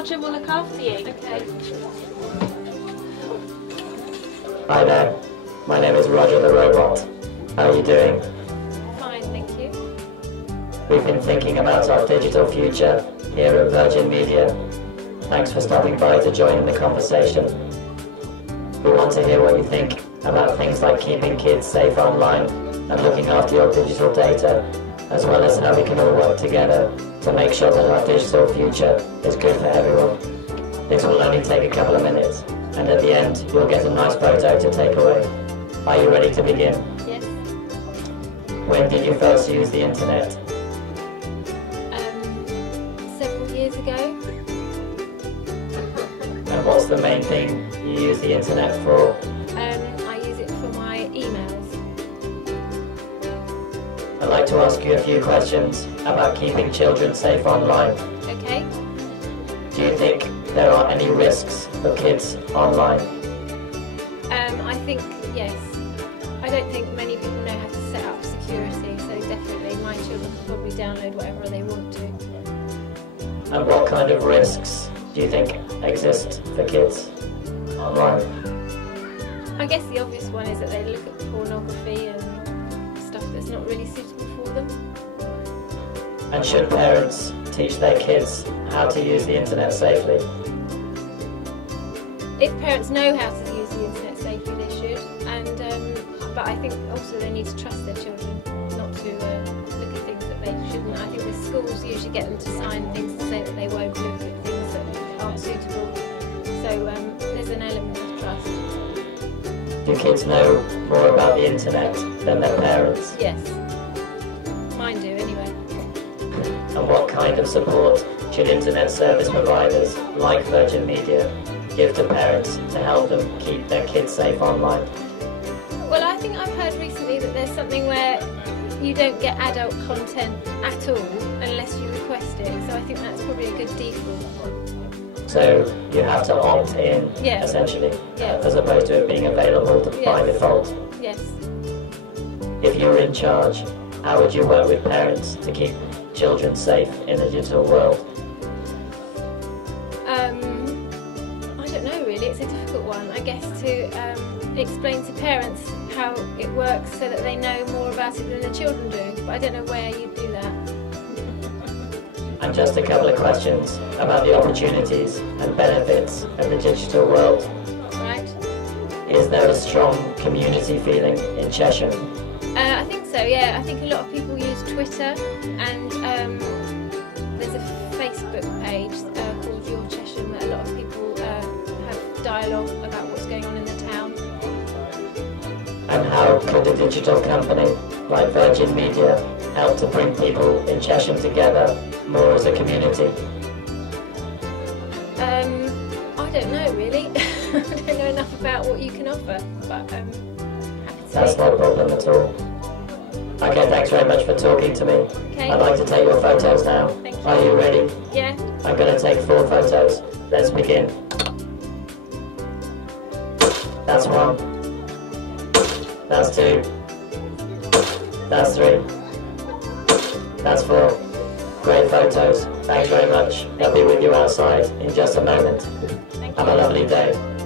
Roger will look after you. Okay. Hi there, my name is Roger the Robot. How are you doing? Fine, thank you. We've been thinking about our digital future here at Virgin Media. Thanks for stopping by to join in the conversation. We want to hear what you think about things like keeping kids safe online and looking after your digital data, as well as how we can all work together to make sure that our digital future is good for everyone. This will only take a couple of minutes, and at the end you'll get a nice photo to take away. Are you ready to begin? Yes. When did you first use the internet? Several years ago. And what's the main thing you use the internet for? I use it for my emails. I'd like to ask you a few questions about keeping children safe online. Okay. Do you think there are any risks for kids online? I think yes. I don't think many people know how to set up security, so definitely my children can probably download whatever they want to. And what kind of risks do you think exist for kids online? I guess the obvious one is that they look at pornography and stuff that's not really suitable for them. And should parents teach their kids how to use the internet safely? If parents know how to use the internet safely, they should. But I think also they need to trust their children, not to look at things that they shouldn't. I think the schools usually get them to sign things to say that they won't look at things that aren't suitable. So there's an element of trust. Do kids know more about the internet than their parents? Yes. Mine do, anyway. And what kind of support should internet service providers like Virgin Media give to parents to help them keep their kids safe online? Well, I think I've heard recently that there's something where you don't get adult content at all unless you request it. So I think that's probably a good default. So you have to opt in, Yeah. essentially, Yeah. as opposed to it being available by Yes. default. Yes. If you were in charge, how would you work with parents to keep children safe in the digital world? I don't know really, it's a difficult one. I guess to explain to parents how it works so that they know more about it than the children do. But I don't know where you'd do that. And just a couple of questions about the opportunities and benefits of the digital world. Right? Is there a strong community feeling in Chesham? I think so, yeah. I think a lot of people use Twitter and there's a Facebook page called Your Chesham that a lot of people have dialogue about what's going on in the town. And how could a digital company like Virgin Media help to bring people in Chesham together more as a community? I don't know really. I don't know enough about what you can offer, but happy to That's not a problem at all. Okay, thanks very much for talking to me. Okay. I'd like to take your photos now. Thank you. Are you ready? Yeah. I'm going to take 4 photos. Let's begin. That's 1. That's 2. That's 3. That's 4. Great photos. Thanks very much. I'll be with you outside in just a moment. Thank you. Have a lovely day.